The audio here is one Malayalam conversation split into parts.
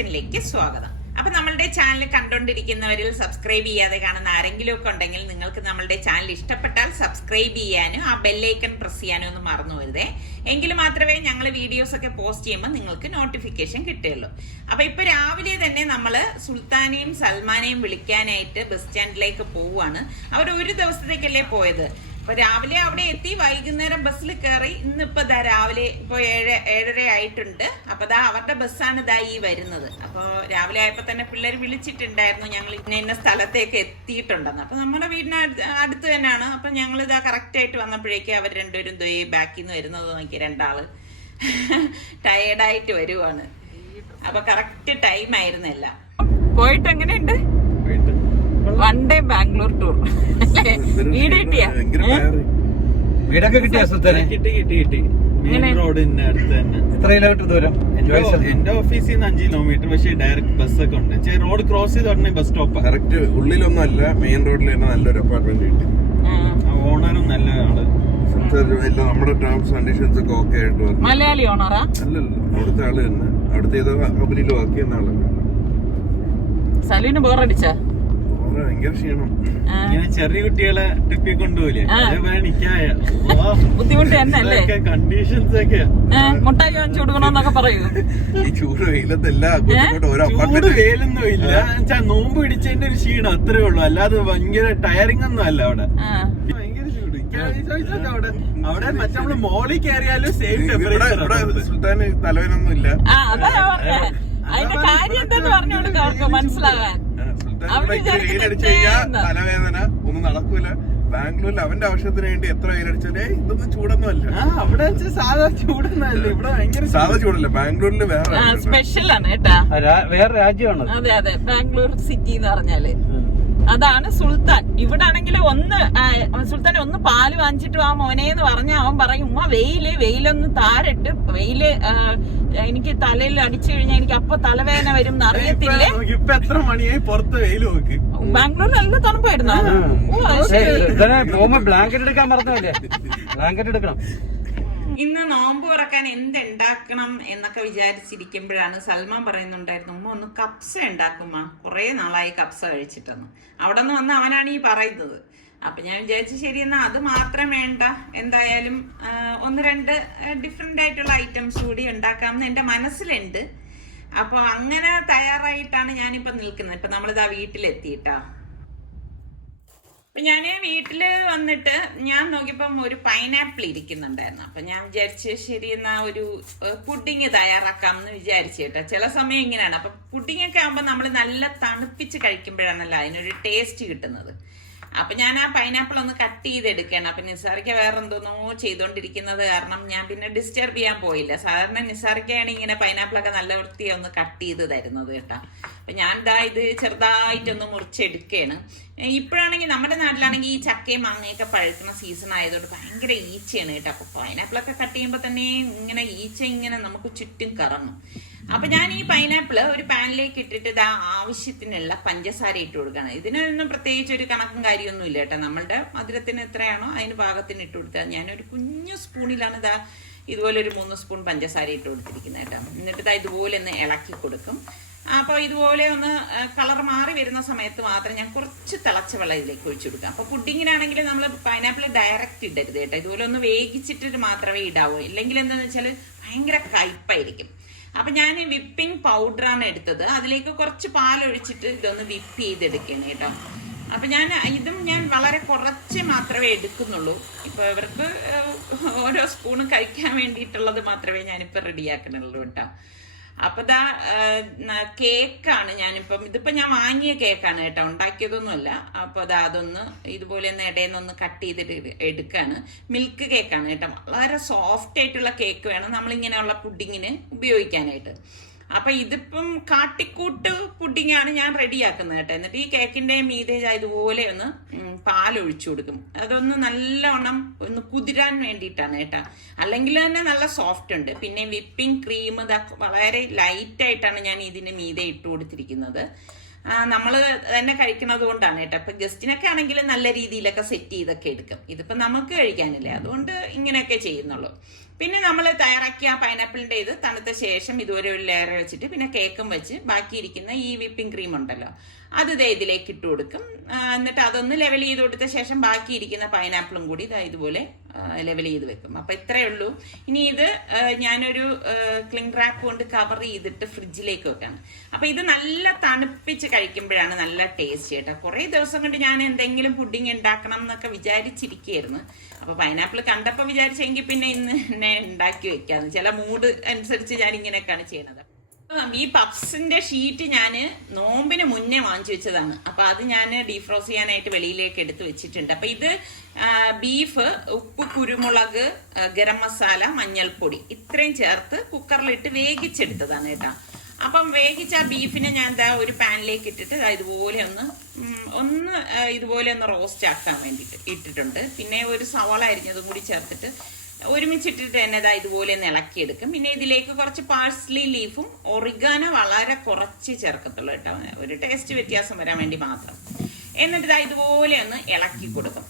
കിച്ചണിലേക്ക് സ്വാഗതം. അപ്പൊ നമ്മളുടെ ചാനൽ കണ്ടുകൊണ്ടിരിക്കുന്നവരിൽ സബ്സ്ക്രൈബ് ചെയ്യാതെ കാണുന്ന ആരെങ്കിലും ഒക്കെ ഉണ്ടെങ്കിൽ നിങ്ങൾക്ക് നമ്മളുടെ ചാനൽ ഇഷ്ടപ്പെട്ടാൽ സബ്സ്ക്രൈബ് ചെയ്യാനും ആ ബെല്ലൈക്കൺ പ്രസ് ചെയ്യാനും ഒന്നും മറന്നു വരുതേ. എങ്കിൽ മാത്രമേ ഞങ്ങൾ വീഡിയോസ് ഒക്കെ പോസ്റ്റ് ചെയ്യുമ്പോൾ നിങ്ങൾക്ക് നോട്ടിഫിക്കേഷൻ കിട്ടുകയുള്ളൂ. അപ്പൊ ഇപ്പൊ രാവിലെ തന്നെ നമ്മള് സുൽത്താനെയും സൽമാനെയും വിളിക്കാനായിട്ട് ബസ് സ്റ്റാൻഡിലേക്ക് പോവുകയാണ്. അവർ ഒരു ദിവസത്തേക്കല്ലേ പോയത്. അപ്പൊ രാവിലെ അവിടെ എത്തി, വൈകുന്നേരം ബസ്സിൽ കയറി. ഇന്നിപ്പോ രാവിലെ ഇപ്പൊ 7:30 ആയിട്ടുണ്ട്. അപ്പൊ അവരുടെ ബസ്സാണ് ഈ വരുന്നത്. അപ്പൊ രാവിലെ ആയപ്പോ തന്നെ പിള്ളേർ വിളിച്ചിട്ടുണ്ടായിരുന്നു ഞങ്ങൾ ഇന്ന സ്ഥലത്തേക്ക് എത്തിയിട്ടുണ്ടെന്ന്. അപ്പൊ നമ്മുടെ വീടിന് അടുത്ത് തന്നെയാണ്. അപ്പൊ ഞങ്ങൾ കറക്റ്റ് ആയിട്ട് വന്നപ്പോഴേക്കും അവർ രണ്ടുപേരും ബാക്കിൽ നിന്ന് വരുന്നത് നോക്കി രണ്ടാള് ടയേർഡായിട്ട് വരുവാണ്. അപ്പൊ കറക്റ്റ് ടൈം ആയിരുന്നില്ല. പോയിട്ട് എങ്ങനെയുണ്ട്? One day Bangalore tour. വീട് കിട്ടിയ വീടൊക്കെ കിട്ടിയ കിട്ടി. മെയിൻ റോഡിന്റെ അടുത്ത് തന്നെ. എത്ര കിലോമീറ്റർ ദൂരം? എന്റെ ഓഫീസിൽ നിന്ന് 5 കിലോമീറ്റർ. പക്ഷേ ഡയറക്റ്റ് ബസ്സൊക്കെ ഉണ്ട്. റോഡ് ക്രോസ് ചെയ്ത് ഉടനെ ബസ് സ്റ്റോപ്പ്. കറക്റ്റ് ഉള്ളിലൊന്നും അല്ല, മെയിൻ റോഡിൽ തന്നെ നല്ലൊരു അപ്പാർട്ട്മെന്റ് കിട്ടി. ഓണറും നല്ല ആള്. നമ്മുടെ ടേംസ് കണ്ടീഷൻസ് ഒക്കെ ഓക്കെ ആയിട്ട് വന്നു. മലയാളി ഓണറാ? അല്ലല്ല, അവിടുത്തെ ആള് തന്നെ. അവിടുത്തെ ഏതോ കമ്പനിയിൽ വർക്ക് ചെയ്യുന്ന ആളാണ്. സലൂന് ബോറടിച്ചാ? ഭയങ്കര ക്ഷീണം. ഇങ്ങനെ ചെറിയ കുട്ടികളെ ട്രിപ്പിൽ കൊണ്ടുപോയില്ലേ, ബുദ്ധിമുട്ട് തന്നെ. കണ്ടീഷൻസ് ഒക്കെ മുട്ടായി വാങ്ങിച്ചു കൊടുക്കണോന്നൊക്കെ പറയൂ. ഈ ചൂട് വെയിലത്തല്ല, ചൂട് വെയിലൊന്നും ഇല്ല. നോമ്പ് പിടിച്ചതിന്റെ ഒരു ക്ഷീണം അത്രേ ഉള്ളൂ. അല്ലാതെ ഭയങ്കര ടയറിംഗ് ഒന്നും അല്ല അവിടെ. ഭയങ്കര ചൂട്. അവിടെ മറ്റേ മോളിൽ കയറിയാലും സെയിം ടെമ്പറേച്ചർ. സുൽത്താന് തലവേനൊന്നും ഇല്ല. അതിന്റെ കാര്യം എന്താന്ന് പറഞ്ഞു കൊടുക്കാം അവർക്ക് മനസ്സിലാകാൻ. വെയിലടിച്ചു കഴിഞ്ഞാൽ തലവേദന ഒന്നും നടക്കൂല. ബാംഗ്ലൂരിൽ അവന്റെ ആവശ്യത്തിന് വേണ്ടി എത്ര വെയിലടിച്ചാലേ ഇതൊന്നും ചൂടൊന്നും അല്ല. അവിടെ സാധാ ചൂടൊന്നല്ല, ഇവിടെ ഭയങ്കര സാധാ ചൂടല്ല. ബാംഗ്ലൂരിൽ വേറെ സ്പെഷ്യൽ ആണ് കേട്ടാ. വേറെ രാജ്യമാണ്. അതെ അതെ, ബാംഗ്ലൂർ സിറ്റി എന്ന് പറഞ്ഞാല് അതാണ് സുൽത്താൻ. ഇവിടെ ആണെങ്കിൽ സുൽത്താൻ ഒന്ന് പാല് വാങ്ങിച്ചിട്ട് വാ മോനേന്ന് പറഞ്ഞാൽ അവൻ പറയും ഉമ്മ വെയിലൊന്ന് താരട്ട്, വെയില് എനിക്ക് തലയിൽ അടിച്ചു കഴിഞ്ഞാൽ എനിക്ക് അപ്പൊ തലവേദന വരും എന്ന് അറിയത്തില്ലേ. ഇപ്പൊ എത്ര മണിയായി പുറത്ത് വെയിൽ നോക്ക്. ബാംഗ്ലൂരിൽ നല്ല തണുപ്പായിരുന്നു. പോകുമ്പോ ബ്ലാങ്കറ്റ് എടുക്കാൻ മറന്നല്ലേ? ബ്ലാങ്കറ്റ് എടുക്കണം. ഇന്ന് നോമ്പ് തുറക്കാൻ എന്തുണ്ടാക്കണം എന്നൊക്കെ വിചാരിച്ചിരിക്കുമ്പോഴാണ് സൽമാൻ പറയുന്നുണ്ടായിരുന്നു ഉമ്മ ഒന്ന് കപ്സ ഉണ്ടാക്കുമ്മ, കുറെ നാളായി കപ്സ കഴിച്ചിട്ടെന്ന്. അവിടെ നിന്ന് വന്ന് അവനാണ് ഈ പറയുന്നത്. അപ്പൊ ഞാൻ വിചാരിച്ചു ശരി എന്നാ അത് മാത്രം വേണ്ട, എന്തായാലും 1-2 ഡിഫറെന്റ് ആയിട്ടുള്ള ഐറ്റംസ് കൂടി ഉണ്ടാക്കാമെന്ന് എന്റെ മനസ്സിലുണ്ട്. അപ്പൊ അങ്ങനെ തയ്യാറായിട്ടാണ് ഞാനിപ്പോ നിൽക്കുന്നത്. ഇപ്പൊ നമ്മളിതാ വീട്ടിലെത്തിയിട്ടാ. അപ്പൊ ഞാൻ വീട്ടില് വന്നിട്ട് ഞാൻ നോക്കിയപ്പം ഒരു പൈനാപ്പിൾ ഇരിക്കുന്നുണ്ടായിരുന്നു. അപ്പൊ ഞാൻ വിചാരിച്ച് ശരി എന്നാ ഒരു പുഡിങ് തയ്യാറാക്കാം എന്ന് വിചാരിച്ചു കേട്ടോ. ചില സമയം ഇങ്ങനെയാണ്. അപ്പൊ പുഡിങ് ഒക്കെ ആകുമ്പോൾ നമ്മൾ നല്ല തണുപ്പിച്ച് കഴിക്കുമ്പോഴാണല്ലോ അതിനൊരു ടേസ്റ്റ് കിട്ടുന്നത്. അപ്പൊ ഞാൻ ആ പൈനാപ്പിൾ ഒന്ന് കട്ട് ചെയ്തെടുക്കണം. അപ്പൊ നിസാറിക്ക വേറെ എന്തോന്നോ ചെയ്തോണ്ടിരിക്കുന്നത് കാരണം ഞാൻ പിന്നെ ഡിസ്റ്റർബ് ചെയ്യാൻ പോയില്ല. സാധാരണ നിസാറിക്കയാണ് ഇങ്ങനെ പൈനാപ്പിളൊക്കെ നല്ല വൃത്തിയെ ഒന്ന് കട്ട് ചെയ്ത് തരുന്നത് കേട്ടോ. അപ്പൊ ഞാൻ ഇത് ചെറുതായിട്ടൊന്ന് മുറിച്ചെടുക്കുകയാണ്. ഇപ്പോഴാണെങ്കിൽ നമ്മുടെ നാട്ടിലാണെങ്കിൽ ഈ ചക്കയും മാങ്ങയൊക്കെ പഴുക്കുന്ന സീസൺ ആയതുകൊണ്ട് ഭയങ്കര ഈച്ചയാണ് കേട്ടോ. അപ്പൊ പൈനാപ്പിളൊക്കെ കട്ട് ചെയ്യുമ്പോൾ തന്നെ ഇങ്ങനെ ഈച്ച ഇങ്ങനെ നമുക്ക് ചുറ്റും കറങ്ങും. അപ്പൊ ഞാൻ ഈ പൈനാപ്പിൾ ഒരു പാനിലേക്ക് ഇട്ടിട്ട് ആവശ്യത്തിനുള്ള പഞ്ചസാര ഇട്ട് കൊടുക്കണം. ഇതിനൊന്നും പ്രത്യേകിച്ച് ഒരു കണക്കും കാര്യമൊന്നും ഇല്ല കേട്ടോ. നമ്മളുടെ മധുരത്തിന് എത്രയാണോ അതിന് പാകത്തിന് ഇട്ട് കൊടുത്താൽ. ഞാനൊരു കുഞ്ഞു സ്പൂണിലാണ് ഇതുപോലെ ഒരു 3 സ്പൂൺ പഞ്ചസാര ഇട്ട് കൊടുത്തിരിക്കുന്നത് കേട്ടോ. എന്നിട്ട് ഇതുപോലെ ഒന്ന് ഇളക്കി കൊടുക്കും. അപ്പോൾ ഇതുപോലെ ഒന്ന് കളർ മാറി വരുന്ന സമയത്ത് മാത്രം ഞാൻ കുറച്ച് തിളച്ച വെള്ളം ഇതിലേക്ക് ഒഴിച്ചു കൊടുക്കാം. അപ്പോൾ പുഡിങ്ങിനാണെങ്കിൽ നമ്മൾ പൈനാപ്പിൾ ഡയറക്റ്റ് ഇടരുത് കേട്ടോ. ഇതുപോലെ ഒന്ന് വേവിച്ചിട്ട് മാത്രമേ ഇടാവൂ. ഇല്ലെങ്കിൽ എന്താണെന്ന് വെച്ചാൽ ഭയങ്കര കയ്പായിരിക്കും. അപ്പം ഞാൻ വിപ്പിംഗ് പൗഡറാണ് എടുത്തത്. അതിലേക്ക് കുറച്ച് പാലൊഴിച്ചിട്ട് ഇതൊന്ന് വിപ്പ് ചെയ്തെടുക്കണം കേട്ടോ. അപ്പം ഇതും ഞാൻ വളരെ കുറച്ച് മാത്രമേ എടുക്കുന്നുള്ളൂ. ഇപ്പോൾ ഇവർക്ക് ഓരോ സ്പൂണും കഴിക്കാൻ വേണ്ടിയിട്ടുള്ളത് മാത്രമേ ഞാനിപ്പോൾ റെഡിയാക്കണുള്ളൂ കേട്ടോ. അപ്പൊ കേക്കാണ് ഞാനിപ്പം. ഇതിപ്പോ ഞാൻ വാങ്ങിയ കേക്കാണ് കേട്ടോ, ഉണ്ടാക്കിയതൊന്നുമല്ല. അപ്പൊ അതൊന്ന് ഇതുപോലെ ഒന്ന് ഇടയിൽനിന്നൊന്ന് കട്ട് ചെയ്തിട്ട് എടുക്കാണ്. മിൽക്ക് കേക്കാണ് കേട്ടോ. വളരെ സോഫ്റ്റ് ആയിട്ടുള്ള കേക്ക് വേണം നമ്മളിങ്ങനെയുള്ള പുഡിങ്ങിന് ഉപയോഗിക്കാനായിട്ട്. അപ്പൊ ഇതിപ്പം കാട്ടിക്കൂട്ട് പുഡിങ്ങാണ് ഞാൻ റെഡിയാക്കുന്നത് കേട്ടോ. എന്നിട്ട് ഈ കേക്കിന്റെ മീതെ ഇതുപോലെ ഒന്ന് പാലൊഴിച്ചു കൊടുക്കും. അതൊന്ന് നല്ലവണ്ണം ഒന്ന് കുതിരാൻ വേണ്ടിയിട്ടാണ് കേട്ടോ. അല്ലെങ്കിൽ തന്നെ നല്ല സോഫ്റ്റ് ഉണ്ട്. പിന്നെ വിപ്പിംഗ് ക്രീം വളരെ ലൈറ്റായിട്ടാണ് ഞാൻ ഇതിന് മീതെ ഇട്ട് കൊടുത്തിരിക്കുന്നത്. നമ്മൾ തന്നെ കഴിക്കുന്നത് കൊണ്ടാണ് കേട്ടോ. അപ്പൊ ഗസ്റ്റിനൊക്കെ ആണെങ്കിൽ നല്ല രീതിയിലൊക്കെ സെറ്റ് ചെയ്തൊക്കെ എടുക്കും. ഇതിപ്പോ നമുക്ക് കഴിക്കാനില്ലേ, അതുകൊണ്ട് ഇങ്ങനെയൊക്കെ ചെയ്യുന്നുള്ളൂ. പിന്നെ നമ്മൾ തയ്യാറാക്കിയ പൈനാപ്പിളിന്റെ ഇത് തണുത്ത ശേഷം ഇതുവരെ ഒരു ലെയർ വെച്ചിട്ട് പിന്നെ കേക്കും വെച്ച് ബാക്കിയിരിക്കുന്ന ഈ വിപ്പിംഗ് ക്രീം ഉണ്ടല്ലോ അത് ഇതിലേക്ക് ഇട്ട് കൊടുക്കും. എന്നിട്ട് അതൊന്ന് ലെവൽ ചെയ്ത് കൊടുത്ത ശേഷം ബാക്കിയിരിക്കുന്ന പൈനാപ്പിളും കൂടി ഇതുപോലെ ലെവൽ ചെയ്ത് വെക്കും. അപ്പൊ ഇത്രയേ ഉള്ളൂ. ഇനി ഇത് ഞാനൊരു ക്ലിംഗ് റാപ്പ് കൊണ്ട് കവർ ചെയ്തിട്ട് ഫ്രിഡ്ജിലേക്ക് വെക്കാണ്. അപ്പൊ ഇത് നല്ല തണുപ്പിച്ച് കഴിക്കുമ്പോഴാണ് നല്ല ടേസ്റ്റ് കേട്ടോ. കുറെ ദിവസം കൊണ്ട് ഞാൻ എന്തെങ്കിലും പുഡിങ് ഉണ്ടാക്കണം എന്നൊക്കെ വിചാരിച്ചിരിക്കുകയായിരുന്നു. അപ്പൊ പൈനാപ്പിൾ കണ്ടപ്പോ വിചാരിച്ചെങ്കിൽ പിന്നെ ഇന്ന് എന്നെ ഉണ്ടാക്കി വെക്കാന്ന്. ചില മൂഡ് അനുസരിച്ച് ഞാൻ ഇങ്ങനെയൊക്കെയാണ് ചെയ്യണത്. ഈ പപ്സിന്റെ ഷീറ്റ് ഞാൻ നോമ്പിന് മുന്നേ വാങ്ങിച്ചു വെച്ചതാണ്. അപ്പൊ അത് ഞാൻ ഡീഫ്രോസ് ചെയ്യാനായിട്ട് വെളിയിലേക്ക് എടുത്ത് വെച്ചിട്ടുണ്ട്. അപ്പൊ ഇത് ബീഫ്, ഉപ്പ്, കുരുമുളക്, ഗരം മസാല, മഞ്ഞൾപ്പൊടി ഇത്രയും ചേർത്ത് കുക്കറിലിട്ട് വേവിച്ചെടുത്തതാണ് കേട്ടോ. അപ്പം വേവിച്ച ആ ബീഫിനെ ഞാൻ ഒരു പാനിലേക്ക് ഇട്ടിട്ട് ഇതുപോലെ ഒന്ന് ഇതുപോലെ ഒന്ന് റോസ്റ്റ് ആക്കാൻ വേണ്ടിയിട്ട് ഇട്ടിട്ടുണ്ട്. പിന്നെ ഒരു സവാള അരിഞ്ഞതും കൂടി ചേർത്തിട്ട് ഒരുമിച്ചിട്ടിട്ട് തന്നെ ഇതുപോലെ ഒന്ന് ഇളക്കിയെടുക്കും. പിന്നെ ഇതിലേക്ക് കുറച്ച് പാഴ്സ്ലി ലീഫും ഒറിഗാനോ വളരെ കുറച്ച് ചേർക്കത്തുള്ളൂ കേട്ടോ, ഒരു ടേസ്റ്റ് വ്യത്യാസം വരാൻ വേണ്ടി മാത്രം. എന്നിട്ട് ഇതുപോലെ ഒന്ന് ഇളക്കി കൊടുക്കും.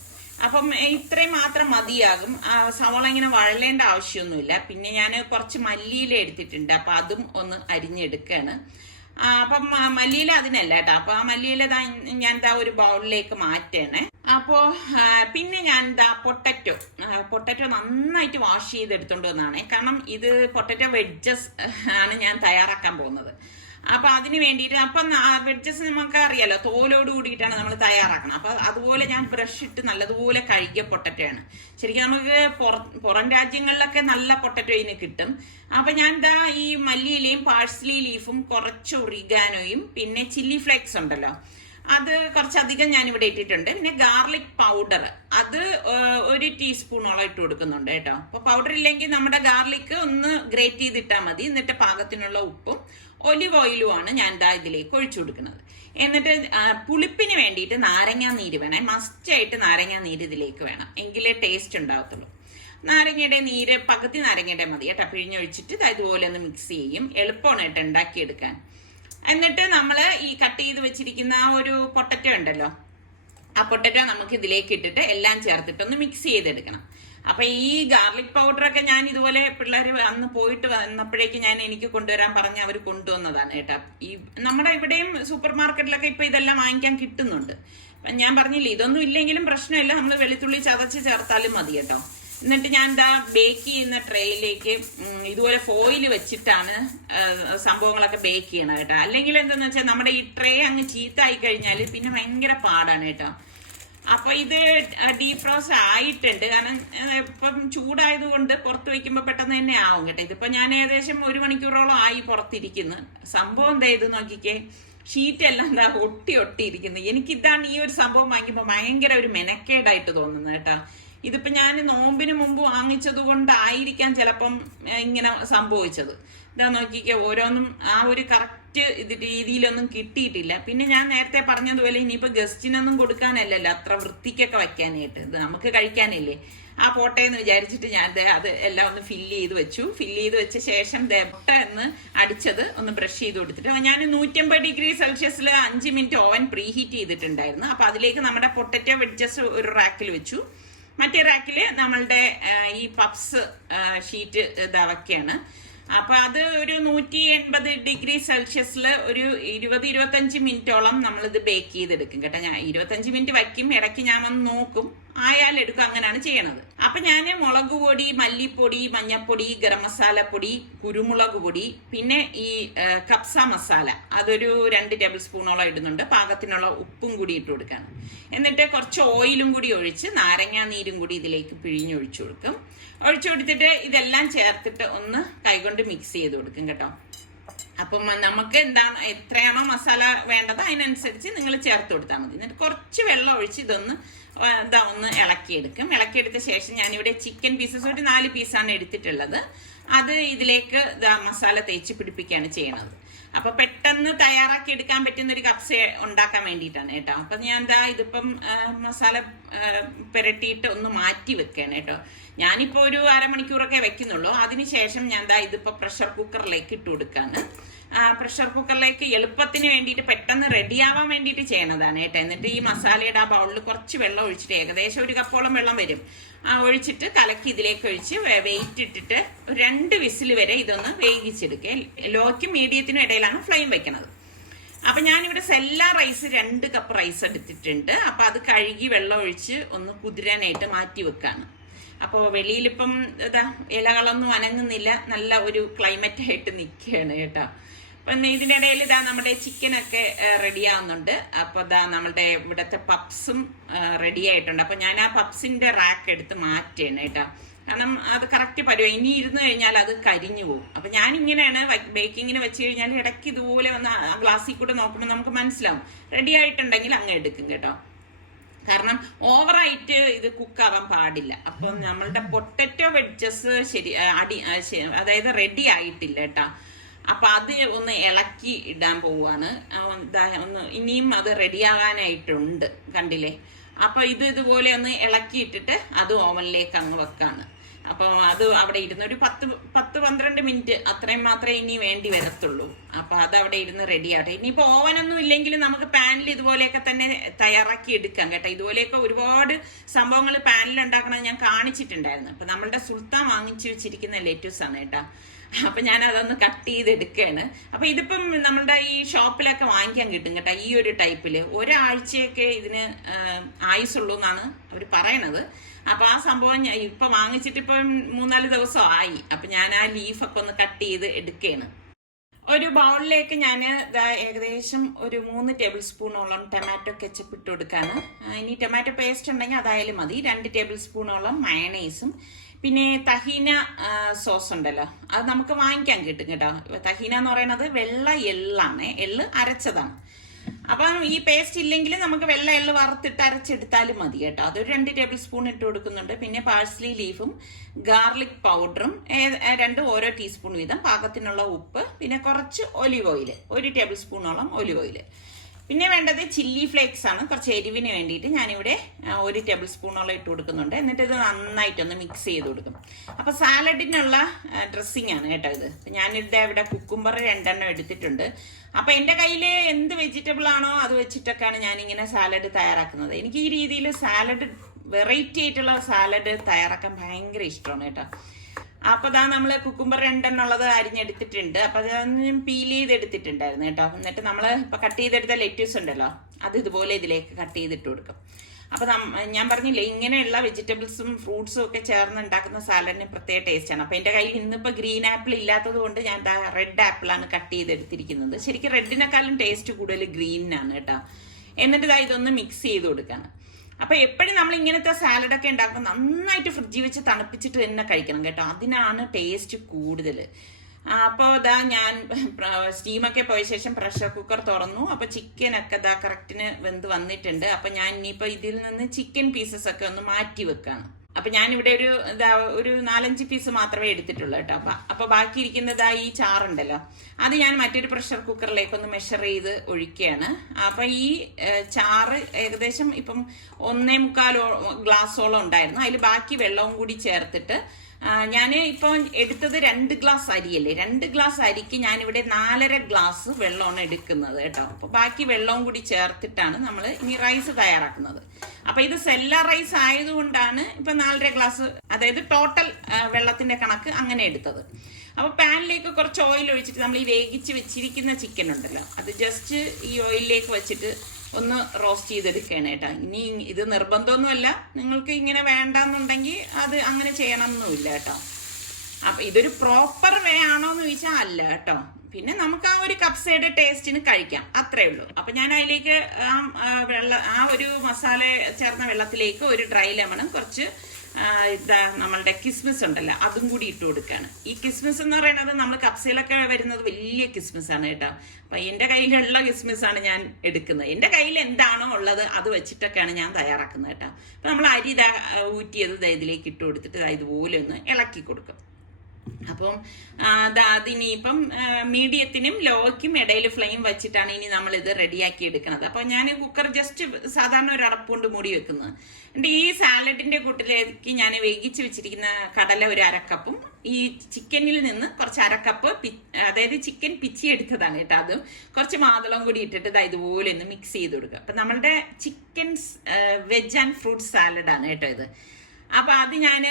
അപ്പം ഇത്രയും മാത്രം മതിയാകും. സവാള ഇങ്ങനെ വഴലേണ്ട ആവശ്യമൊന്നുമില്ല. പിന്നെ ഞാൻ കുറച്ച് മല്ലിയില എടുത്തിട്ടുണ്ട്, അപ്പൊ അതും ഒന്ന് അരിഞ്ഞെടുക്കാണ്. അപ്പം മല്ലിയില അതിനല്ല കേട്ടോ. അപ്പൊ ആ മല്ലിയില ഞാൻ ഒരു ബൗളിലേക്ക് മാറ്റണേ. അപ്പോ പിന്നെ ഞാൻ പൊട്ടറ്റോ നന്നായിട്ട് വാഷ് ചെയ്തെടുത്തോണ്ട് വന്നതാണ്. കാരണം ഇത് പൊട്ടറ്റോ വെഡ്ജസ് ആണ് ഞാൻ തയ്യാറാക്കാൻ പോകുന്നത്. അപ്പൊ അതിന് വേണ്ടിയിട്ട് അപ്പം വെഡ്ജസ് നമുക്ക് അറിയാലോ, തോലോട് കൂടിയിട്ടാണ് നമ്മൾ തയ്യാറാക്കണം. അപ്പൊ അതുപോലെ ഞാൻ ബ്രഷ് ഇട്ട് നല്ലതുപോലെ കഴുകിയ പൊട്ടറ്റോ ആണ്. ശരിക്കും നമുക്ക് പുറം രാജ്യങ്ങളിലൊക്കെ നല്ല പൊട്ടറ്റോ ഇതിന് കിട്ടും. അപ്പൊ ഞാൻ ഈ മല്ലിയിലയും പാഴ്സ്ലി ലീഫും കുറച്ച് ഒറിഗാനോയും പിന്നെ ചില്ലി ഫ്ലേക്സ് ഉണ്ടല്ലോ അത് കുറച്ചധികം ഞാൻ ഇവിടെ ഇട്ടിട്ടുണ്ട്. പിന്നെ ഗാർലിക് പൗഡർ അത് 1 ടീസ്പൂണോളം ഇട്ട് കൊടുക്കുന്നുണ്ട് കേട്ടോ. അപ്പൊ പൗഡർ ഇല്ലെങ്കിൽ നമ്മുടെ ഗാർലിക് ഒന്ന് ഗ്രേറ്റ് ചെയ്തിട്ടാൽ മതി. എന്നിട്ട് പാകത്തിനുള്ള ഉപ്പും ഒലിവ് ഓയിലും ആണ് ഞാൻ ഇതിലേക്ക് ഒഴിച്ചു കൊടുക്കുന്നത്. എന്നിട്ട് പുളിപ്പിന് വേണ്ടിയിട്ട് നാരങ്ങാ നീര് വേണം. മസ്റ്റായിട്ട് നാരങ്ങാ നീര് ഇതിലേക്ക് വേണം, എങ്കിലേ ടേസ്റ്റ് ഉണ്ടാവത്തുള്ളൂ. നാരങ്ങയുടെ നീര് പകുതി നാരങ്ങയുടെ മതി കേട്ടോ. പിഴിഞ്ഞൊഴിച്ചിട്ട് ഇതുപോലെ ഒന്ന് മിക്സ് ചെയ്യും. എളുപ്പമാണ് കേട്ടോ ഉണ്ടാക്കിയെടുക്കാൻ. എന്നിട്ട് നമ്മൾ ഈ കട്ട് ചെയ്ത് വെച്ചിരിക്കുന്ന ആ ഒരു പൊട്ടറ്റോ ഉണ്ടല്ലോ, ആ പൊട്ടറ്റോ നമുക്ക് ഇതിലേക്ക് ഇട്ടിട്ട് എല്ലാം ചേർത്തിട്ട് ഒന്ന് മിക്സ് ചെയ്തെടുക്കണം. അപ്പൊ ഈ ഗാർലിക് പൗഡറൊക്കെ ഞാൻ ഇതുപോലെ പിള്ളേർ അന്ന് പോയിട്ട് വന്നപ്പോഴേക്ക് എനിക്ക് കൊണ്ടുവരാൻ പറഞ്ഞ് അവർ കൊണ്ടുവന്നതാണ് കേട്ടോ. ഈ നമ്മുടെ ഇവിടെയും സൂപ്പർ മാർക്കറ്റിലൊക്കെ ഇപ്പൊ ഇതെല്ലാം വാങ്ങിക്കാൻ കിട്ടുന്നുണ്ട്. ഞാൻ പറഞ്ഞില്ലേ, ഇതൊന്നും ഇല്ലെങ്കിലും പ്രശ്നമില്ല, നമ്മൾ വെളുത്തുള്ളി ചതച്ച് ചേർത്താലും മതി കേട്ടോ. എന്നിട്ട് ഞാൻ ബേക്ക് ചെയ്യുന്ന ട്രേയിലേക്ക് ഇതുപോലെ ഫോയിൽ വെച്ചിട്ടാണ് സംഭവങ്ങളൊക്കെ ബേക്ക് ചെയ്യണം കേട്ടോ. അല്ലെങ്കിൽ എന്താന്ന് വെച്ചാൽ നമ്മുടെ ഈ ട്രേ അങ്ങ് ചീത്തായി കഴിഞ്ഞാൽ പിന്നെ ഭയങ്കര പാടാണ് കേട്ടോ. അപ്പൊ ഇത് ഡീഫ്രോസ്റ്റ് ആയിട്ടുണ്ട്. കാരണം ഇപ്പം ചൂടായതുകൊണ്ട് പുറത്ത് വെക്കുമ്പോ പെട്ടെന്ന് തന്നെ ആവും കേട്ടോ. ഇതിപ്പോ ഞാൻ ഏകദേശം 1 മണിക്കൂറോളം ആയി പുറത്തിരിക്കുന്നു. സംഭവം എന്താ ഇത് നോക്കിക്കേ, ഷീറ്റ് എല്ലാം ഒട്ടിയിരിക്കുന്നു. എനിക്കിതാണ് ഈ ഒരു സംഭവം വാങ്ങിക്കുമ്പോ ഭയങ്കര ഒരു മെനക്കേടായിട്ട് തോന്നുന്നത് കേട്ടോ. ഇതിപ്പോ ഞാൻ നോമ്പിന് മുമ്പ് വാങ്ങിച്ചത് കൊണ്ടായിരിക്കാം ചിലപ്പം ഇങ്ങനെ സംഭവിച്ചത്. ഇതാ നോക്കിക്കേ, ഓരോന്നും ആ ഒരു കറക്റ്റ് രീതിയിലൊന്നും കിട്ടിയിട്ടില്ല. പിന്നെ ഞാൻ നേരത്തെ പറഞ്ഞതുപോലെ ഇനിയിപ്പോ ഗസ്റ്റിനൊന്നും കൊടുക്കാനല്ലല്ലോ, അത്ര വൃത്തിക്കൊക്കെ വെക്കാനായിട്ട്, ഇത് നമുക്ക് കഴിക്കാനില്ലേ. ആ പോട്ടെ എന്ന് വിചാരിച്ചിട്ട് ഞാൻ അത് എല്ലാം ഒന്ന് ഫില്ല് ചെയ്ത് വെച്ചു. ഫില്ല് ചെയ്ത് വെച്ച ശേഷം മുട്ട എന്ന് അടിച്ചത് ഒന്ന് ബ്രഷ് ചെയ്ത് കൊടുത്തിട്ട് ഞാൻ 150 ഡിഗ്രി സെൽഷ്യസിൽ 5 മിനിറ്റ് ഓവൻ പ്രീ ഹീറ്റ് ചെയ്തിട്ടുണ്ടായിരുന്നു. അപ്പൊ അതിലേക്ക് നമ്മുടെ പൊട്ടറ്റോ വെഡ്ജസ് ഒരു റാക്കിൽ വെച്ചു. മറ്റേ റാക്കില് നമ്മളുടെ ഈ പപ്സ് ഷീറ്റ് ഇതാവൊക്കെയാണ്. അപ്പൊ അത് ഒരു 180 ഡിഗ്രി സെൽഷ്യസിൽ ഒരു 20-25 മിനിറ്റോളം നമ്മളിത് ബേക്ക് ചെയ്തെടുക്കും കേട്ടോ. ഞാൻ 25 മിനിറ്റ് വയ്ക്കും, ഇടയ്ക്ക് ഞാൻ വന്ന് നോക്കും, ആയാലെടുക്കും, അങ്ങനെയാണ് ചെയ്യണത്. അപ്പൊ ഞാൻ മുളക് പൊടി, മല്ലിപ്പൊടി, മഞ്ഞപ്പൊടി, ഗരം മസാലപ്പൊടി, കുരുമുളക് പൊടി, പിന്നെ ഈ കപ്സ മസാല അതൊരു 2 ടേബിൾ സ്പൂണോളം ഇടുന്നുണ്ട്. പാകത്തിനുള്ള ഉപ്പും കൂടി ഇട്ട് കൊടുക്കാണ്. എന്നിട്ട് കുറച്ച് ഓയിലും കൂടി ഒഴിച്ച് നാരങ്ങാ നീരും കൂടി ഇതിലേക്ക് പിഴിഞ്ഞൊഴിച്ചു കൊടുക്കും. ഒഴിച്ചു കൊടുത്തിട്ട് ഇതെല്ലാം ചേർത്തിട്ട് ഒന്ന് കൈകൊണ്ട് മിക്സ് ചെയ്ത് കൊടുക്കും കേട്ടോ. അപ്പം നമുക്ക് എന്താണ് എത്രയാണോ മസാല വേണ്ടത് അതിനനുസരിച്ച് നിങ്ങൾ ചേർത്ത് കൊടുത്താൽ മതി. എന്നിട്ട് കുറച്ച് വെള്ളം ഒഴിച്ച് ഇതൊന്ന് ഒന്ന് ഇളക്കിയെടുക്കും. ഇളക്കിയെടുത്ത ശേഷം ഞാനിവിടെ ചിക്കൻ പീസസ് ഒരു 4 പീസാണ് എടുത്തിട്ടുള്ളത്. അത് ഇതിലേക്ക് മസാല തേച്ച് പിടിപ്പിക്കുകയാണ് ചെയ്യണത്. അപ്പൊ പെട്ടെന്ന് തയ്യാറാക്കി എടുക്കാൻ പറ്റുന്ന ഒരു കപ്സ ഉണ്ടാക്കാൻ വേണ്ടിയിട്ടാണ് കേട്ടോ. അപ്പൊ ഞാൻ ഇതിപ്പം മസാല പുരട്ടിയിട്ട് ഒന്ന് മാറ്റി വെക്കുകയാണ് കേട്ടോ. ഞാനിപ്പോ ഒരു 1/2 മണിക്കൂറൊക്കെ വെക്കുന്നുള്ളൂ. അതിനുശേഷം ഞാൻ ഇതിപ്പോ പ്രഷർ കുക്കറിലേക്ക് ഇട്ട് കൊടുക്കാണ്. പ്രഷർ കുക്കറിലേക്ക് എളുപ്പത്തിന് വേണ്ടിയിട്ട് പെട്ടെന്ന് റെഡിയാവാൻ വേണ്ടിയിട്ട് ചെയ്യണതാണ് കേട്ടോ. എന്നിട്ട് ഈ മസാലയുടെ ആ ബൗളിൽ കുറച്ച് വെള്ളം ഒഴിച്ചിട്ട് ഏകദേശം 1 കപ്പോളം വെള്ളം വരും, ഒഴിച്ചിട്ട് കലക്കി ഇതിലേക്ക് ഒഴിച്ച് വെയിറ്റ് ഇട്ടിട്ട് 2 വിസിൽ വരെ ഇതൊന്ന് വേവിച്ചെടുക്കുക. ലോയ്ക്കും മീഡിയത്തിനും ഇടയിലാണ് ഫ്ലെയിം വെക്കണത്. അപ്പൊ ഞാനിവിടെ സെല്ല റൈസ് 2 കപ്പ് റൈസ് എടുത്തിട്ടുണ്ട്. അപ്പൊ അത് കഴുകി വെള്ളം ഒഴിച്ച് ഒന്ന് കുതിരാനായിട്ട് മാറ്റി വെക്കാണ്. അപ്പോൾ വെളിയിലിപ്പം ഇലകളൊന്നും അനങ്ങുന്നില്ല, നല്ല ഒരു ക്ലൈമറ്റ് ആയിട്ട് നിൽക്കുകയാണ് കേട്ടോ. അപ്പം ഇതിൻ്റെ ഇടയിൽ നമ്മുടെ ചിക്കനൊക്കെ റെഡി ആവുന്നുണ്ട്. അപ്പോൾ നമ്മുടെ ഇവിടുത്തെ പപ്സും റെഡി ആയിട്ടുണ്ട്. അപ്പോൾ ഞാൻ ആ പപ്സിന്റെ റാക്ക് എടുത്ത് മാറ്റുകയാണ് കേട്ടോ. കാരണം അത് കറക്റ്റ് പരുവം, ഇനി ഇരുന്ന് കഴിഞ്ഞാൽ അത് കരിഞ്ഞു പോകും. അപ്പൊ ഞാൻ ഇങ്ങനെയാണ് ബേക്കിങ്ങിന് വെച്ച് കഴിഞ്ഞാൽ ഇടയ്ക്ക് ഇതുപോലെ വന്ന് ആ ഗ്ലാസ്സിൽ കൂടെ നോക്കുമ്പോൾ നമുക്ക് മനസ്സിലാവും റെഡി ആയിട്ടുണ്ടെങ്കിൽ അങ്ങ് എടുക്കും കേട്ടോ. കാരണം ഓവറായിട്ട് ഇത് കുക്കാവാൻ പാടില്ല. അപ്പം നമ്മളുടെ പൊട്ടറ്റോ വെഡ്ജസ് അതായത് റെഡി ആയിട്ടില്ല കേട്ടോ. അപ്പൊ അത് ഒന്ന് ഇളക്കി ഇടാൻ പോവാണ്. ഇനിയും അത് റെഡിയാകാനായിട്ടുണ്ട്, കണ്ടില്ലേ. അപ്പൊ ഇതുപോലെ ഒന്ന് ഇളക്കി ഇട്ടിട്ട് അത് ഓവനിലേക്ക് അങ്ങ് വെക്കാണ്. അപ്പൊ അത് അവിടെ ഇരുന്ന് ഒരു 10-12 മിനിറ്റ് അത്രയും മാത്രമേ ഇനി വേണ്ടി വരത്തുള്ളൂ. അപ്പൊ അത് അവിടെ ഇരുന്ന് റെഡി ആവട്ടെ. ഇനിയിപ്പോ ഓവനൊന്നും ഇല്ലെങ്കിലും നമുക്ക് പാനിൽ ഇതുപോലെയൊക്കെ തന്നെ തയ്യാറാക്കി എടുക്കാം കേട്ടോ. ഇതുപോലെയൊക്കെ ഒരുപാട് സംഭവങ്ങൾ പാനിൽ ഉണ്ടാക്കണമെന്ന് ഞാൻ കാണിച്ചിട്ടുണ്ടായിരുന്നു. അപ്പൊ നമ്മളുടെ സുൽത്താൻ വാങ്ങിച്ചു വെച്ചിരിക്കുന്ന ലെറ്റൂസ് ആണ് കേട്ടോ. അപ്പൊ ഞാൻ അതൊന്ന് കട്ട് ചെയ്തെടുക്കുകയാണ്. അപ്പൊ ഇതിപ്പം നമ്മളുടെ ഈ ഷോപ്പിലൊക്കെ വാങ്ങിക്കാൻ കിട്ടും കേട്ടോ. ഈ ഒരു ടൈപ്പില് ഒരാഴ്ചയൊക്കെ ഇതിന് ആയുസുള്ളൂ എന്നാണ് അവർ പറയണത്. അപ്പൊ ആ സംഭവം ഇപ്പൊ വാങ്ങിച്ചിട്ട് ഇപ്പം 3-4 ദിവസം ആയി. അപ്പൊ ഞാൻ ആ ലീഫൊക്കെ ഒന്ന് കട്ട് ചെയ്ത് എടുക്കുകയാണ്. ഒരു ബൗളിലേക്ക് ഞാൻ ഏകദേശം ഒരു 3 ടേബിൾ സ്പൂണോളം ടൊമാറ്റോ കെച്ചപ്പ് ഇട്ട് കൊടുക്കാണ്. ഇനി ടൊമാറ്റോ പേസ്റ്റ് ഉണ്ടെങ്കിൽ അതായാലും മതി. 2 ടേബിൾ സ്പൂണോളം മയണൈസും പിന്നെ തഹീന സോസ് ഉണ്ടല്ലോ, അത് നമുക്ക് വാങ്ങിക്കാൻ കിട്ടും കേട്ടോ. തഹീന എന്ന് പറയുന്നത് വെള്ള എള്ളാണ്, എള്ള് അരച്ചതാണ്. അപ്പം ഈ പേസ്റ്റ് ഇല്ലെങ്കിൽ നമുക്ക് വെള്ള എള്ള് വറുത്തിട്ട് അരച്ചെടുത്താലും മതി കേട്ടോ. അതൊരു 2 ടേബിൾ സ്പൂൺ ഇട്ട് കൊടുക്കുന്നുണ്ട്. പിന്നെ പാഴ്സ്ലി ലീഫും ഗാർലിക് പൗഡറും 2 ഓരോ ടീസ്പൂൺ വീതം, പാകത്തിനുള്ള ഉപ്പ്, പിന്നെ കുറച്ച് ഒലിവ് ഓയിൽ, 1 ടേബിൾ സ്പൂണോളം ഒലിവ് ഓയിൽ. പിന്നെ വേണ്ടത് ചില്ലി ഫ്ലേക്സ് ആണ്. കുറച്ച് എരിവിന് വേണ്ടിയിട്ട് ഞാനിവിടെ 1 ടേബിൾ സ്പൂണോളം ഇട്ട് കൊടുക്കുന്നുണ്ട്. എന്നിട്ട് ഇത് നന്നായിട്ടൊന്ന് മിക്സ് ചെയ്ത് കൊടുക്കും. അപ്പൊ സാലഡിനുള്ള ഡ്രസ്സിങ് ആണ് കേട്ടോ ഇത്. ഞാനിവിടെ കുക്കുംബർ 2 എടുത്തിട്ടുണ്ട്. അപ്പൊ എന്റെ കയ്യിൽ എന്ത് വെജിറ്റബിൾ ആണോ അത് വെച്ചിട്ടൊക്കെയാണ് ഞാനിങ്ങനെ സാലഡ് തയ്യാറാക്കുന്നത്. എനിക്ക് ഈ രീതിയിൽ സാലഡ്, വെറൈറ്റി ആയിട്ടുള്ള സാലഡ് തയ്യാറാക്കാൻ ഭയങ്കര ഇഷ്ടമാണ് കേട്ടോ. അപ്പൊ നമ്മള് കുക്കുംബർ 2 അരിഞ്ഞെടുത്തിട്ടുണ്ട്. അപ്പൊ അതൊന്നും പീൽ ചെയ്തെടുത്തിട്ടുണ്ടായിരുന്നു കേട്ടോ. എന്നിട്ട് നമ്മള് ഇപ്പൊ കട്ട് ചെയ്തെടുത്ത ലെറ്റ്യൂസ് ഉണ്ടല്ലോ, അത് ഇതുപോലെ ഇതിലേക്ക് കട്ട് ചെയ്തിട്ട് കൊടുക്കും. അപ്പൊ ഞാൻ പറഞ്ഞില്ലേ, ഇങ്ങനെയുള്ള വെജിറ്റബിൾസും ഫ്രൂട്ട്സും ഒക്കെ ചേർന്ന് ഉണ്ടാക്കുന്ന സാലഡിന് പ്രത്യേക ടേസ്റ്റ് ആണ്. അപ്പൊ എന്റെ കയ്യിൽ ഇന്നിപ്പോ ഗ്രീൻ ആപ്പിൾ ഇല്ലാത്തത് കൊണ്ട് ഞാൻ റെഡ് ആപ്പിളാണ് കട്ട് ചെയ്തെടുത്തിരിക്കുന്നത്. ശരിക്കും റെഡിനെക്കാളും ടേസ്റ്റ് കൂടുതൽ ഗ്രീനാണ് കേട്ടോ. എന്നിട്ട് ഇതൊന്ന് മിക്സ് ചെയ്ത് കൊടുക്കാണ്. അപ്പൊ എപ്പോഴും നമ്മൾ ഇങ്ങനത്തെ സാലഡൊക്കെ ഉണ്ടാക്കുമ്പോൾ നന്നായിട്ട് ഫ്രിഡ്ജിൽ വെച്ച് തണുപ്പിച്ചിട്ട് തന്നെ കഴിക്കണം കേട്ടോ. അതിനാണ് ടേസ്റ്റ് കൂടുതൽ. അപ്പോൾ ഞാൻ സ്റ്റീമൊക്കെ പോയ ശേഷം പ്രഷർ കുക്കർ തുറന്നു. അപ്പൊ ചിക്കനൊക്കെ കറക്റ്റിന് വെന്ത് വന്നിട്ടുണ്ട്. അപ്പൊ ഞാൻ ഇനിയിപ്പോൾ ഇതിൽ നിന്ന് ചിക്കൻ പീസസ് ഒക്കെ ഒന്ന് മാറ്റി വെക്കാണ്. അപ്പൊ ഞാനിവിടെ ഒരു 4-5 പീസ് മാത്രമേ എടുത്തിട്ടുള്ളൂ കേട്ടോ. അപ്പൊ ബാക്കി ഇരിക്കുന്നത് ഈ ചാറുണ്ടല്ലോ, അത് ഞാൻ മറ്റൊരു പ്രഷർ കുക്കറിലേക്ക് ഒന്ന് മെഷർ ചെയ്ത് ഒഴിക്കുകയാണ്. അപ്പൊ ഈ ചാറ് ഏകദേശം ഇപ്പം 1.25 ഗ്ലാസോളം ഉണ്ടായിരുന്നു. അതിൽ ബാക്കി വെള്ളവും കൂടി ചേർത്തിട്ട് ഞാൻ ഇപ്പോൾ എടുത്തത് 2 ഗ്ലാസ് അരിയല്ലേ, 2 ഗ്ലാസ് അരിക്ക് ഞാനിവിടെ 4.5 ഗ്ലാസ് വെള്ളമാണ് എടുക്കുന്നത് കേട്ടോ. അപ്പൊ ബാക്കി വെള്ളവും കൂടി ചേർത്തിട്ടാണ് നമ്മൾ ഇനി റൈസ് തയ്യാറാക്കുന്നത്. അപ്പൊ ഇത് സെല്ല റൈസ് ആയതുകൊണ്ടാണ് ഇപ്പൊ 4.5 ഗ്ലാസ്, അതായത് ടോട്ടൽ വെള്ളത്തിന്റെ കണക്ക് അങ്ങനെ എടുത്തത്. അപ്പൊ പാനിലേക്ക് കുറച്ച് ഓയിൽ ഒഴിച്ചിട്ട് നമ്മൾ ഈ വേവിച്ച് വെച്ചിരിക്കുന്ന ചിക്കൻ ഉണ്ടല്ലോ, അത് ജസ്റ്റ് ഈ ഓയിലിലേക്ക് വെച്ചിട്ട് ഒന്ന് റോസ്റ്റ് ചെയ്തെടുക്കുകയാണ് കേട്ടോ. ഇനി ഇത് നിർബന്ധമൊന്നുമല്ല, നിങ്ങൾക്ക് ഇങ്ങനെ വേണ്ടെന്നുണ്ടെങ്കിൽ അത് അങ്ങനെ ചെയ്യണമെന്നില്ല കേട്ടോ. അപ്പൊ ഇതൊരു പ്രോപ്പർ വേ ആണോ എന്ന് ചോദിച്ചാൽ അല്ല കേട്ടോ. പിന്നെ നമുക്ക് ആ ഒരു കപ്സയുടെ ടേസ്റ്റിന് കഴിക്കാം, അത്രേ ഉള്ളൂ. അപ്പൊ ഞാൻ അതിലേക്ക് ആ ഒരു മസാല ചേർന്ന വെള്ളത്തിലേക്ക് ഒരു ഡ്രൈ ലെമണും കുറച്ച് നമ്മളുടെ കിസ്മിസ് ഉണ്ടല്ലോ അതും കൂടി ഇട്ട് കൊടുക്കുകയാണ്. ഈ കിസ്മിസ് എന്ന് പറയുന്നത് നമ്മൾ കപ്സയിലൊക്കെ വരുന്നത് വലിയ കിസ്മിസ് ആണ് കേട്ടോ. അപ്പൊ എന്റെ കയ്യിലുള്ള കിസ്മിസ് ആണ് ഞാൻ എടുക്കുന്നത്. എന്റെ കയ്യിൽ എന്താണോ ഉള്ളത് അത് വെച്ചിട്ടൊക്കെയാണ് ഞാൻ തയ്യാറാക്കുന്നത് കേട്ടോ. അപ്പൊ നമ്മൾ അരി ഊറ്റിയത് ഇതിലേക്ക് ഇട്ട് കൊടുത്തിട്ട് ഇതുപോലെ ഒന്ന് ഇളക്കി കൊടുക്കും. അപ്പം അതിനിപ്പം മീഡിയത്തിനും ലോയ്ക്കും ഇടയിൽ ഫ്ലെയിം വെച്ചിട്ടാണ് ഇനി നമ്മൾ ഇത് റെഡിയാക്കി എടുക്കുന്നത്. അപ്പൊ ഞാൻ കുക്കർ ജസ്റ്റ് സാധാരണ ഒരു അടപ്പുകൊണ്ട് മൂടി വെക്കുന്നത്. എന്നിട്ട് ഈ സാലഡിന്റെ കൂട്ടിലേക്ക് ഞാൻ വേവിച്ച് വെച്ചിരിക്കുന്ന കടല ഒരു അരക്കപ്പും ഈ ചിക്കനിൽ നിന്ന് കുറച്ച് അരക്കപ്പ് അതായത് ചിക്കൻ പിച്ചി എടുത്തതാണ് കേട്ടോ, അതും കുറച്ച് മാതളം കൂടി ഇട്ടിട്ട് ഇതുപോലെ ഒന്ന് മിക്സ് ചെയ്ത് കൊടുക്കുക. അപ്പൊ നമ്മളുടെ ചിക്കൻ വെജ് ആൻഡ് ഫ്രൂട്ട് സാലഡാണ് കേട്ടോ ഇത്. അപ്പൊ അത് ഞാൻ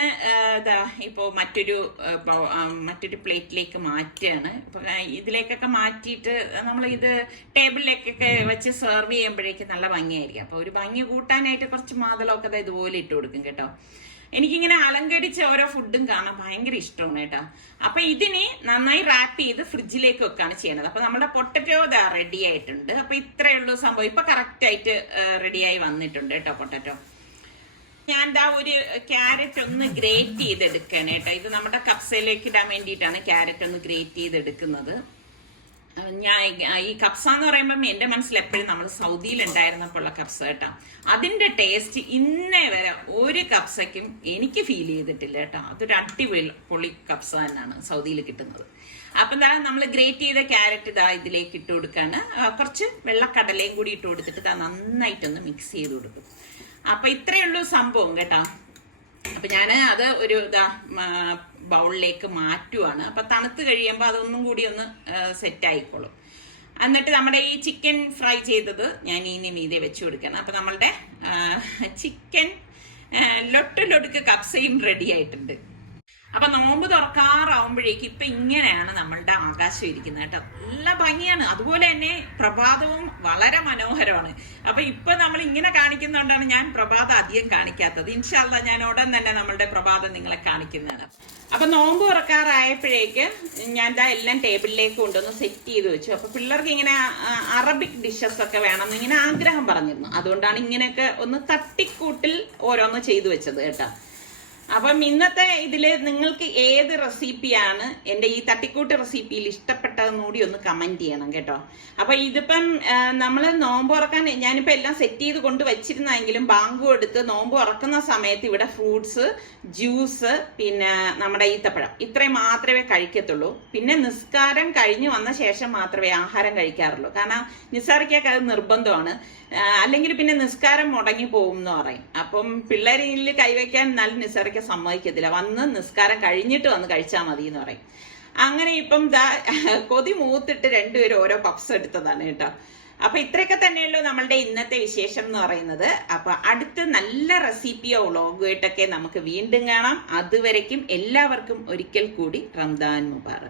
ഇപ്പോ മറ്റൊരു പ്ലേറ്റിലേക്ക് മാറ്റുകയാണ്. ഇപ്പൊ ഇതിലേക്കൊക്കെ മാറ്റിയിട്ട് നമ്മൾ ഇത് ടേബിളിലേക്കൊക്കെ വെച്ച് സെർവ് ചെയ്യുമ്പോഴേക്കും നല്ല ഭംഗിയായിരിക്കും. അപ്പൊ ഒരു ഭംഗി കൂട്ടാനായിട്ട് കുറച്ച് മാതളമൊക്കെ ഇതുപോലെ ഇട്ട് കൊടുക്കും കേട്ടോ. എനിക്കിങ്ങനെ അലങ്കരിച്ച ഓരോ ഫുഡും കാണാൻ ഭയങ്കര ഇഷ്ടമാണ് കേട്ടോ. അപ്പൊ ഇതിനെ നന്നായി റാപ്പ് ചെയ്ത് ഫ്രിഡ്ജിലേക്ക് വെക്കാണ് ചെയ്യണത്. അപ്പൊ നമ്മുടെ പൊട്ടറ്റോ റെഡി ആയിട്ടുണ്ട്. അപ്പൊ ഇത്രയേ ഉള്ളൂ സംഭവം. ഇപ്പൊ കറക്റ്റ് ആയിട്ട് റെഡിയായി വന്നിട്ടുണ്ട് കേട്ടോ പൊട്ടറ്റോ. ഞാൻ ഒരു ക്യാരറ്റ് ഒന്ന് ഗ്രേറ്റ് ചെയ്തെടുക്കാണ് കേട്ടോ. ഇത് നമ്മുടെ കപ്സയിലേക്ക് ഇടാൻ വേണ്ടിയിട്ടാണ് ക്യാരറ്റ് ഒന്ന് ഗ്രേറ്റ് ചെയ്തെടുക്കുന്നത്. ഞാൻ ഈ കപ്സ എന്ന് പറയുമ്പം എന്റെ മനസ്സിൽ എപ്പോഴും നമ്മൾ സൗദിയിൽ ഉണ്ടായിരുന്നപ്പോൾ ഉള്ള കപ്സ കേട്ടോ. അതിന്റെ ടേസ്റ്റ് ഇന്നേ വരെ ഒരു കപ്സയ്ക്കും എനിക്ക് ഫീൽ ചെയ്തിട്ടില്ല കേട്ടോ. അതൊരു അടിപൊളി കപ്സ തന്നെയാണ് സൗദിയിൽ കിട്ടുന്നത്. അപ്പൊ നമ്മൾ ഗ്രേറ്റ് ചെയ്ത ക്യാരറ്റ് ഇതിലേക്ക് ഇട്ട് കൊടുക്കാണ്. കുറച്ച് വെള്ളക്കടലയും കൂടി ഇട്ട് കൊടുത്തിട്ട് നന്നായിട്ടൊന്ന് മിക്സ് ചെയ്ത് കൊടുക്കും. അപ്പൊ ഇത്രയേ ഉള്ളൂ സംഭവം കേട്ടോ. അപ്പൊ ഞാൻ അത് ഒരു ബൗളിലേക്ക് മാറ്റുവാണ്. അപ്പൊ തണുത്ത് കഴിയുമ്പോൾ അതൊന്നും കൂടി ഒന്ന് സെറ്റ് ആയിക്കോളും. എന്നിട്ട് നമ്മുടെ ഈ ചിക്കൻ ഫ്രൈ ചെയ്തത് ഞാൻ ഇനി മീതെ വെച്ചു കൊടുക്കണം. അപ്പൊ നമ്മളുടെ ചിക്കൻ ലൊട്ടുലൊടുക്ക് കപ്സയും റെഡി ആയിട്ടുണ്ട്. അപ്പൊ നോമ്പ് തുറക്കാറാവുമ്പോഴേക്ക് ഇപ്പൊ ഇങ്ങനെയാണ് നമ്മളുടെ ആകാശം ഇരിക്കുന്നത് കേട്ടോ. നല്ല ഭംഗിയാണ്. അതുപോലെ തന്നെ പ്രഭാതവും വളരെ മനോഹരമാണ്. അപ്പൊ ഇപ്പൊ നമ്മൾ ഇങ്ങനെ കാണിക്കുന്നതുകൊണ്ടാണ് ഞാൻ പ്രഭാതം അധികം കാണിക്കാത്തത്. ഇൻഷാ അല്ലാഹ് ഞാൻ ഉടൻ തന്നെ നമ്മളുടെ പ്രഭാതം നിങ്ങളെ കാണിക്കുന്നതാണ്. അപ്പൊ നോമ്പ് തുറക്കാറായപ്പോഴേക്ക് ഞാൻ എല്ലാം ടേബിളിലേക്ക് കൊണ്ടുവന്ന് സെറ്റ് ചെയ്ത് വെച്ചു. അപ്പൊ പിള്ളേർക്ക് ഇങ്ങനെ അറബിക് ഡിഷസ് ഒക്കെ വേണമെന്ന് ഇങ്ങനെ ആഗ്രഹം പറഞ്ഞിരുന്നു. അതുകൊണ്ടാണ് ഇങ്ങനെയൊക്കെ ഒന്ന് തട്ടിക്കൂട്ടിൽ ഓരോന്ന് ചെയ്തു വെച്ചത് കേട്ടോ. അപ്പം ഇന്നത്തെ ഇതില് നിങ്ങൾക്ക് ഏത് റെസിപ്പിയാണ് എന്റെ ഈ തട്ടിക്കൂട്ട് റെസിപ്പിയിൽ ഇഷ്ടപ്പെട്ടതെന്ന് കൂടി ഒന്ന് കമന്റ് ചെയ്യണം കേട്ടോ. അപ്പൊ ഇതിപ്പം നമ്മൾ നോമ്പ് തുറക്കാൻ ഞാനിപ്പോ എല്ലാം സെറ്റ് ചെയ്ത് കൊണ്ട് വെച്ചിരുന്നെങ്കിലും ബാങ്ക് എടുത്ത് നോമ്പ് തുറക്കുന്ന സമയത്ത് ഇവിടെ ഫ്രൂട്ട്സ്, ജ്യൂസ്, പിന്നെ നമ്മുടെ ഈത്തപ്പഴം ഇത്രയും മാത്രമേ കഴിക്കത്തുള്ളൂ. പിന്നെ നിസ്കാരം കഴിഞ്ഞ് വന്ന ശേഷം മാത്രമേ ആഹാരം കഴിക്കാറുള്ളൂ. കാരണം നിസ്സാരിക്കൊക്കെ അത് നിർബന്ധമാണ്. അല്ലെങ്കിൽ പിന്നെ നിസ്കാരം മുടങ്ങി പോകും എന്ന് പറയും. അപ്പം പിള്ളേരിൽ കൈവയ്ക്കാൻ നല്ല നിസ്സാരിക്ക സമ്മതിക്കത്തില്ല. വന്ന് നിസ്കാരം കഴിഞ്ഞിട്ട് വന്ന് കഴിച്ചാൽ മതി എന്ന് പറയും. അങ്ങനെ ഇപ്പം കൊതി മൂത്തിട്ട് രണ്ടുപേരും ഓരോ പപ്സ് എടുത്തതാണ് കേട്ടോ. അപ്പൊ ഇത്രയൊക്കെ തന്നെയല്ലോ നമ്മളുടെ ഇന്നത്തെ വിശേഷം എന്ന് പറയുന്നത്. അപ്പൊ അടുത്ത നല്ല റെസിപ്പിയോ വ്ളോഗുമായിട്ടൊക്കെ നമുക്ക് വീണ്ടും കാണാം. അതുവരയ്ക്കും എല്ലാവർക്കും ഒരിക്കൽ കൂടി റംദാൻ മുബാറക്.